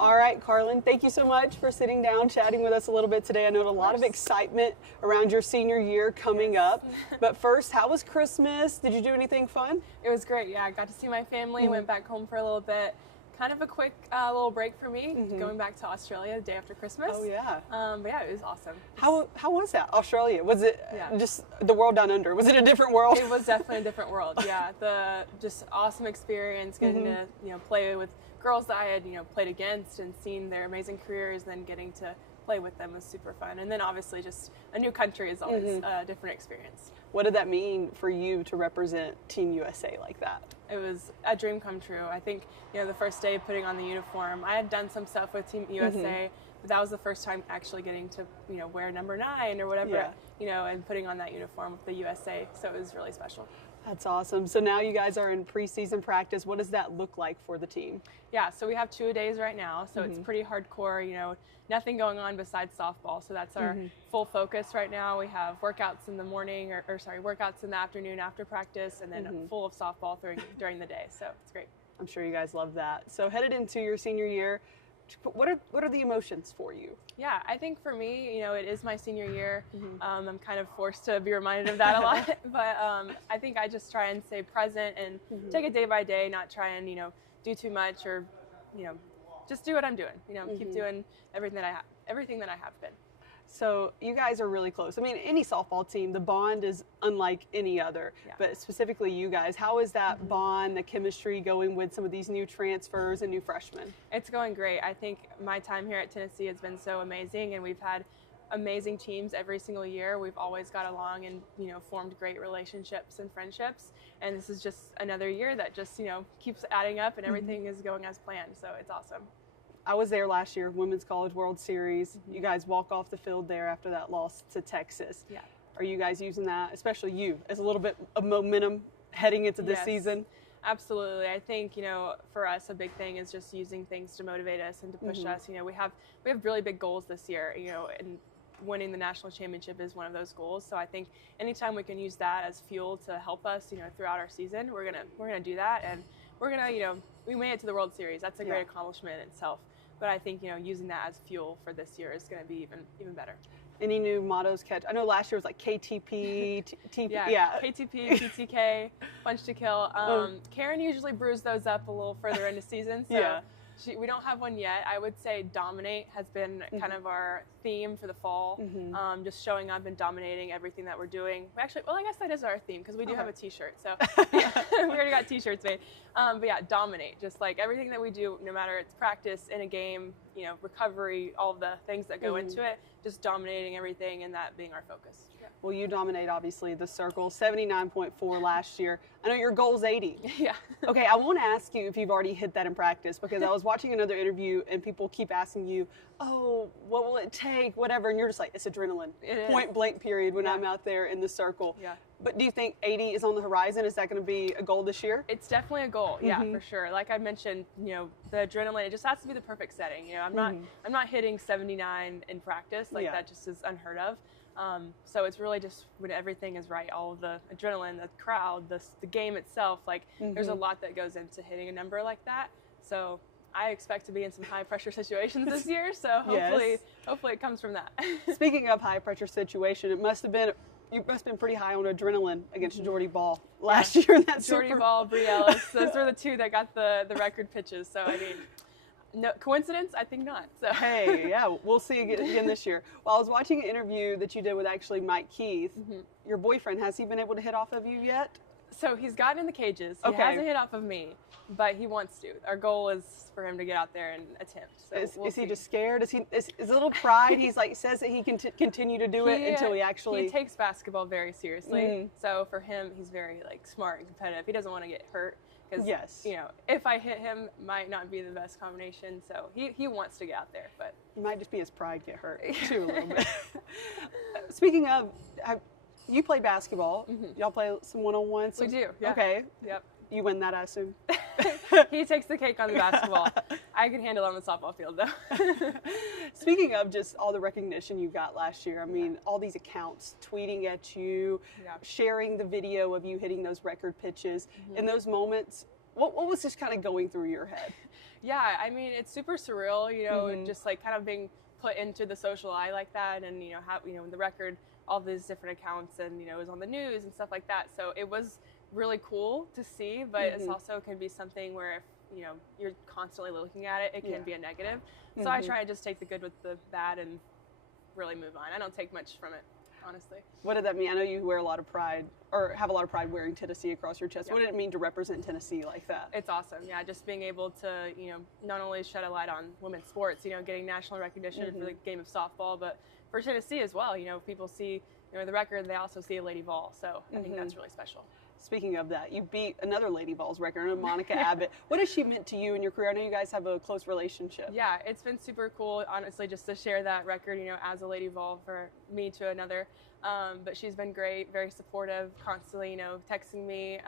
All right, Karlyn, thank you so much for sitting down, chatting with us a little bit today. I know a lot of excitement around your senior year coming up. But first, how was Christmas? Did you do anything fun? It was great. Yeah, I got to see my family, went back home for a little bit. Kind of a quick little break for me, going back to Australia the day after Christmas. Oh, yeah. But yeah, it was awesome. How was that, Australia? Was it Yeah. just the world down under? Was it a different world? It was definitely a different world. Yeah, the just awesome experience getting to play with girls that I had played against and seen their amazing careers, then getting to play with them was super fun. And then obviously just a new country is always a different experience. What did that mean for you to represent Team USA like that? It was a dream come true. I think the first day putting on the uniform, I had done some stuff with Team USA, but that was the first time actually getting to wear number 9 or whatever, and putting on that uniform with the USA. So it was really special. That's awesome. So now you guys are in preseason practice. What does that look like for the team? Yeah, so we have 2-a-days right now, so it's pretty hardcore, nothing going on besides softball. So that's our full focus right now. We have workouts in the morning, workouts in the afternoon after practice, and then full of softball during the day. So it's great. I'm sure you guys love that. So headed into your senior year, what are the emotions for you? Yeah, I think for me, it is my senior year. I'm kind of forced to be reminded of that a lot, but I think I just try and stay present and take it day by day, not try and do too much or just do what I'm doing. Keep doing everything that I have been. So you guys are really close. I mean, any softball team, the bond is unlike any other, but specifically you guys, how is that bond, the chemistry going with some of these new transfers and new freshmen? It's going great. I think my time here at Tennessee has been so amazing, and we've had amazing teams every single year. We've always got along and formed great relationships and friendships, and this is just another year that just keeps adding up, and everything is going as planned. So it's awesome. I was there last year, Women's College World Series. You guys walk off the field there after that loss to Texas. Yeah. Are you guys using that, especially you, as a little bit of momentum heading into this season? Absolutely. I think, for us, a big thing is just using things to motivate us and to push us. We have really big goals this year, and winning the national championship is one of those goals. So I think anytime we can use that as fuel to help us, throughout our season, we're gonna do that, and we're gonna, we made it to the World Series. That's a great accomplishment in itself. But I think using that as fuel for this year is going to be even better. Any new mottos catch? I know last year was like KTP, KTP, PTK, Punch to Kill. Karen usually brews those up a little further into season, so we don't have one yet. I would say dominate has been kind of our theme for the fall. Just showing up and dominating everything that we're doing. I guess that is our theme because we do have a T-shirt. So we already got T-shirts made. But yeah, dominate. Just like everything that we do, no matter it's practice, in a game, recovery, all of the things that go into it, just dominating everything and that being our focus. Yeah. Well, you dominate, obviously, the circle, 79.4 last year. I know your goal's 80. Yeah. Okay, I won't ask you if you've already hit that in practice, because I was watching another interview and people keep asking you, oh, what will it take, whatever, and you're just like, it's adrenaline. Point blank period when I'm out there in the circle. Yeah. But do you think 80 is on the horizon? Is that going to be a goal this year? It's definitely a goal, yeah, for sure. Like I mentioned, the adrenaline, it just has to be the perfect setting. I'm not hitting 79 in practice, that just is unheard of. So it's really just when everything is right, all of the adrenaline, the crowd, the game itself, there's a lot that goes into hitting a number like that. So I expect to be in some high pressure situations this year, so hopefully it comes from that. Speaking of high pressure situation, you must have been pretty high on adrenaline against Jordy Ball last year in that Jordy Ball, Bree Ellis, those were the two that got the record pitches. So I mean, no coincidence? I think not. So hey, yeah, we'll see again this year. Well, I was watching an interview that you did with actually Mike Keith. Your boyfriend, has he been able to hit off of you yet? So he's gotten in the cages. He hasn't hit off of me, but he wants to. Our goal is for him to get out there and attempt. So is he just scared? Is a little pride? He's says that he can continue to do it until he actually. He takes basketball very seriously. So for him, he's very smart and competitive. He doesn't want to get hurt because if I hit him, might not be the best combination. So he wants to get out there, but it might just be his pride get hurt too a little bit. Speaking of. You play basketball. Y'all play some one-on-ones? We do. Yeah. Okay. Yep. You win that, I assume? He takes the cake on the basketball. I can handle it on the softball field, though. Speaking of just all the recognition you got last year, I mean, all these accounts tweeting at you, sharing the video of you hitting those record pitches. In those moments, what was just kind of going through your head? Yeah, I mean, it's super surreal, you know, just like kind of being put into the social eye like that, and you know, how, you know, the record, all these different accounts, and you know, it was on the news and stuff like that. So it was really cool to see, but it's also can be something where if you know you're constantly looking at it, it can be a negative. So I try to just take the good with the bad and really move on. I don't take much from it, honestly. What did that mean? I know you wear a lot of pride, or have a lot of pride wearing Tennessee across your chest. What did it mean to represent Tennessee like that? It's awesome. Yeah, just being able to, you know, not only shed a light on women's sports, you know, getting national recognition for the game of softball, but for Tennessee as well. You know, people see, you know, the record, they also see a Lady Vol. So I think that's really special. Speaking of that, you beat another Lady Vols record, Monica Abbott. What has she meant to you in your career? I know you guys have a close relationship. Yeah, it's been super cool, honestly, just to share that record, you know, as a Lady Vol for me to another. But she's been great, very supportive, constantly, you know, texting me,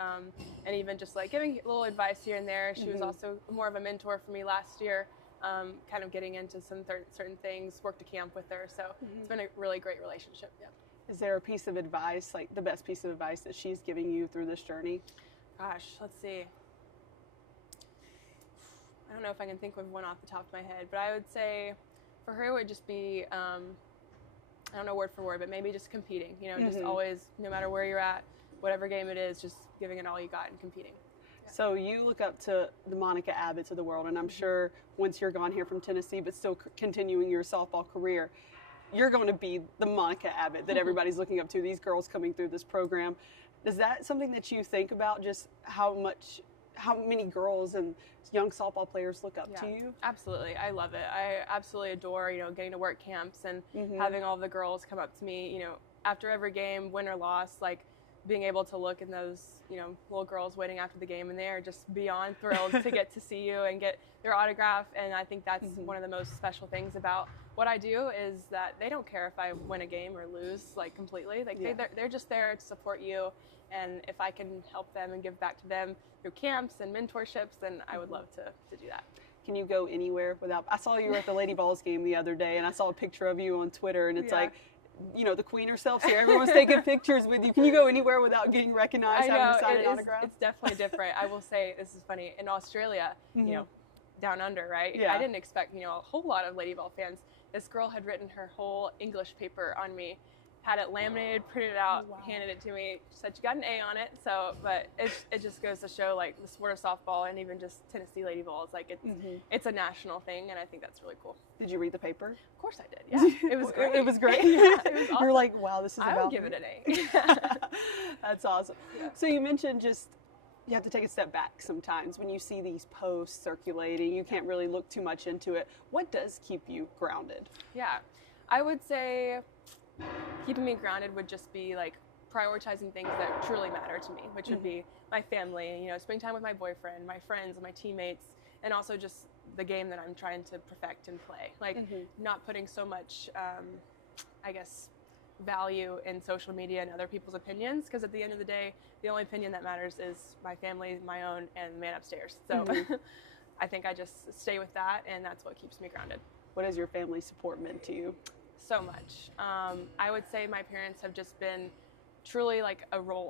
and even just like giving a little advice here and there. She was also more of a mentor for me last year, kind of getting into some certain things, worked a camp with her. So it's been a really great relationship. Yeah. Is there a piece of advice, like the best piece of advice that she's giving you through this journey? Gosh, let's see. I don't know if I can think of one off the top of my head, but I would say for her it would just be, I don't know word for word, but maybe just competing, you know, just always, no matter where you're at, whatever game it is, just giving it all you got and competing. Yeah. So you look up to the Monica Abbotts of the world, and I'm sure once you're gone here from Tennessee, but still continuing your softball career, you're going to be the Monica Abbott that everybody's looking up to, these girls coming through this program. Is that something that you think about, just how many girls and young softball players look up to you? Absolutely. I love it. I absolutely adore, you know, getting to work camps and having all the girls come up to me, you know, after every game, win or loss, like being able to look in those, you know, little girls waiting after the game, and they are just beyond thrilled to get to see you and get their autograph. And I think that's one of the most special things about what I do, is that they don't care if I win a game or lose, like completely. Like they're just there to support you, and if I can help them and give back to them through camps and mentorships, then I would love to do that. Can you go anywhere without? I saw you were at the Lady Vols game the other day, and I saw a picture of you on Twitter, and it's like, you know, the queen herself's here. Everyone's taking pictures with you. Can you go anywhere without getting recognized, having to sign an autograph? It's definitely different. I will say, this is funny, in Australia, you know, down under, right? Yeah. I didn't expect, you know, a whole lot of Lady Vol fans. This girl had written her whole English paper on me, had it laminated, printed out, handed it to me. She said she got an A on it. So, but it just goes to show, like, the sport of softball and even just Tennessee Lady Vols, like it's a national thing, and I think that's really cool. Did you read the paper? Of course I did. Yeah, it was great. It was great. Yeah, it was awesome. You're like, wow, this is I about would give me. it an A. That's awesome. Yeah. So you mentioned just you have to take a step back sometimes when you see these posts circulating. You can't really look too much into it. What does keep you grounded? Yeah, I would say keeping me grounded would just be like prioritizing things that truly matter to me, which would be my family, you know, spending time with my boyfriend, my friends, and my teammates, and also just the game that I'm trying to perfect and play. Like not putting so much, I guess, value in social media and other people's opinions, because at the end of the day, the only opinion that matters is my family, my own, and the man upstairs. So I think I just stay with that, and that's what keeps me grounded. What has your family support meant to you? So much. I would say my parents have just been truly like a role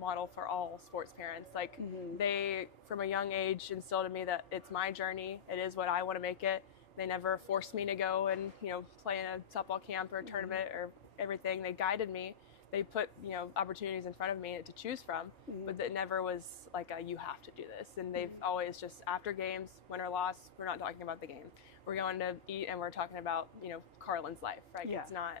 model for all sports parents. Like they, from a young age, instilled in me that it's my journey. It is what I want to make it. They never forced me to go and, you know, play in a softball camp or a tournament or everything. They guided me. They put, you know, opportunities in front of me to choose from, but it never was like a, you have to do this. And they've always just, after games, win or loss, we're not talking about the game. We're going to eat and we're talking about, you know, Karlyn's life, right? Yeah. It's not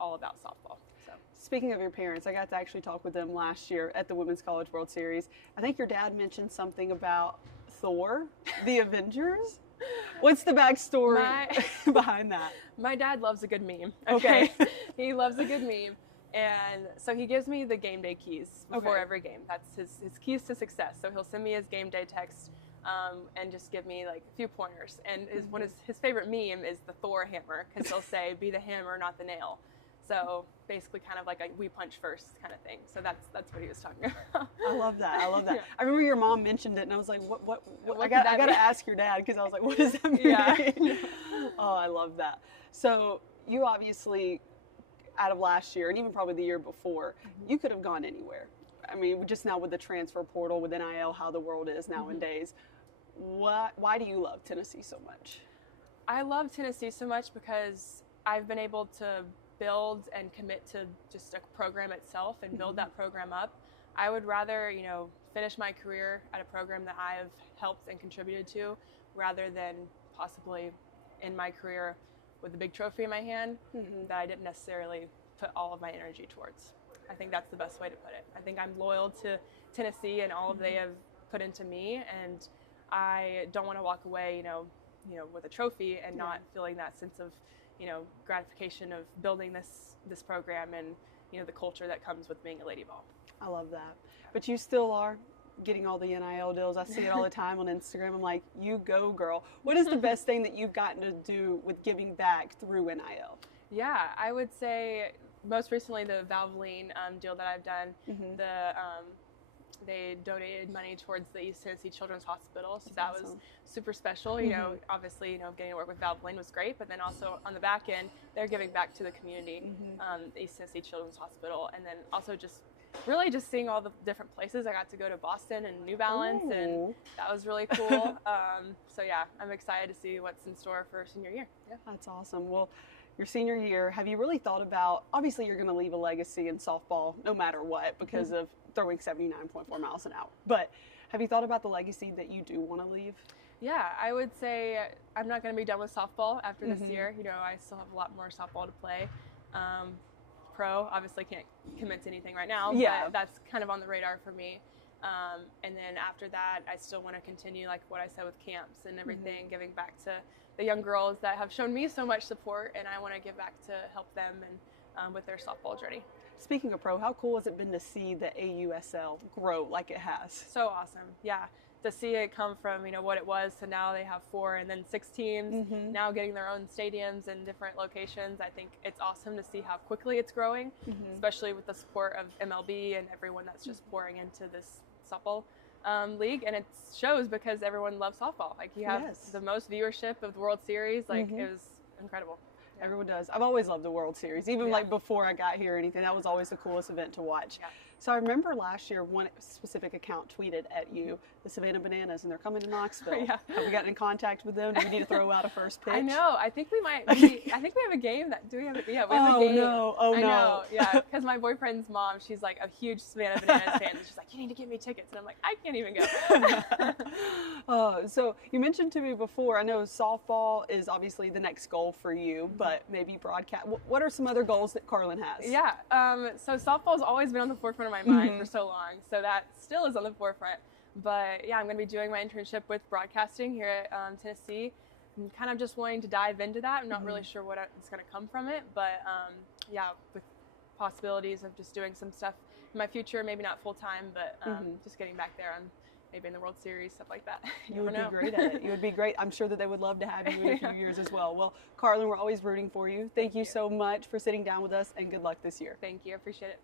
all about softball. So. Speaking of your parents, I got to actually talk with them last year at the Women's College World Series. I think your dad mentioned something about Thor, the Avengers. What's the backstory behind that? My dad loves a good meme. Okay. He loves a good meme. And so he gives me the game day keys before every game. That's his keys to success. So he'll send me his game day text and just give me like a few pointers. And his favorite meme is the Thor hammer, because he'll say, be the hammer, not the nail. So basically kind of like a we punch first kind of thing. So that's what he was talking about. I love that. I love that. Yeah. I remember your mom mentioned it and I was like, what I got to ask your dad, because I was like, what does that mean? Yeah. Oh, I love that. So you obviously, out of last year and even probably the year before, you could have gone anywhere. I mean, just now with the transfer portal, with NIL, how the world is nowadays. why do you love Tennessee so much? I love Tennessee so much because I've been able to build and commit to just a program itself and build that program up. I would rather, finish my career at a program that I have helped and contributed to rather than possibly in my career with a big trophy in my hand that I didn't necessarily put all of my energy towards. I think that's the best way to put it. I think I'm loyal to Tennessee and all they have put into me, and I don't want to walk away, with a trophy and not feeling that sense of, gratification of building this program and, the culture that comes with being a Lady Vol. I love that. But you still are getting all the NIL deals. I see it all the time on Instagram. I'm like, you go, girl. What is the best thing that you've gotten to do with giving back through NIL? Yeah, I would say most recently the Valvoline deal that I've done, they donated money towards the East Tennessee Children's Hospital, so that was super special. Obviously, getting to work with Valvoline was great, but then also on the back end, they're giving back to the community, the East Tennessee Children's Hospital, and then also just seeing all the different places. I got to go to Boston and New Balance, and that was really cool. So yeah, I'm excited to see what's in store for senior year. Yeah. That's awesome. Well, your senior year, have you really thought about, obviously you're going to leave a legacy in softball no matter what because of throwing 79.4 miles an hour, but have you thought about the legacy that you do want to leave? Yeah, I would say I'm not going to be done with softball after this year. I still have a lot more softball to play. Pro, obviously can't commit to anything right now, but that's kind of on the radar for me. And then after that, I still want to continue, like what I said with camps and everything, giving back to the young girls that have shown me so much support, and I want to give back to help them and with their softball journey. Speaking of pro, how cool has it been to see the AUSL grow like it has? So awesome, yeah. To see it come from what it was to now they have 4 and then 6 teams, now getting their own stadiums in different locations. I think it's awesome to see how quickly it's growing, especially with the support of MLB and everyone that's just pouring into this softball league, and it shows because everyone loves softball. Like you have the most viewership of the World Series. Like it was incredible. Yeah. Everyone does. I've always loved the World Series, even like before I got here or anything. That was always the coolest event to watch. Yeah. So I remember last year one specific account tweeted at you, the Savannah Bananas, and they're coming to Knoxville. Have we gotten in contact with them? Do we need to throw out a first pitch? I know. I think we might. I think we have a game. Do we have a? Yeah, we have a game. No. Oh no! I know. Yeah, because my boyfriend's mom, she's like a huge Savannah Bananas fan, and she's like, "You need to get me tickets," and I'm like, "I can't even go." So you mentioned to me before. I know softball is obviously the next goal for you, but maybe broadcast. What are some other goals that Karlyn has? Yeah. So softball's always been on the forefront of my mind for so long, so that still is on the forefront. But yeah, I'm going to be doing my internship with broadcasting here at Tennessee. I'm kind of just wanting to dive into that. I'm not really sure what is going to come from it, but yeah, with possibilities of just doing some stuff in my future, maybe not full time, but just getting back there on maybe in the World Series, stuff like that. You would be great at it. You would be great. I'm sure that they would love to have you in a few years as well. Well, Karlyn, we're always rooting for you. Thank you so much for sitting down with us, and good luck this year. Thank you. I appreciate it.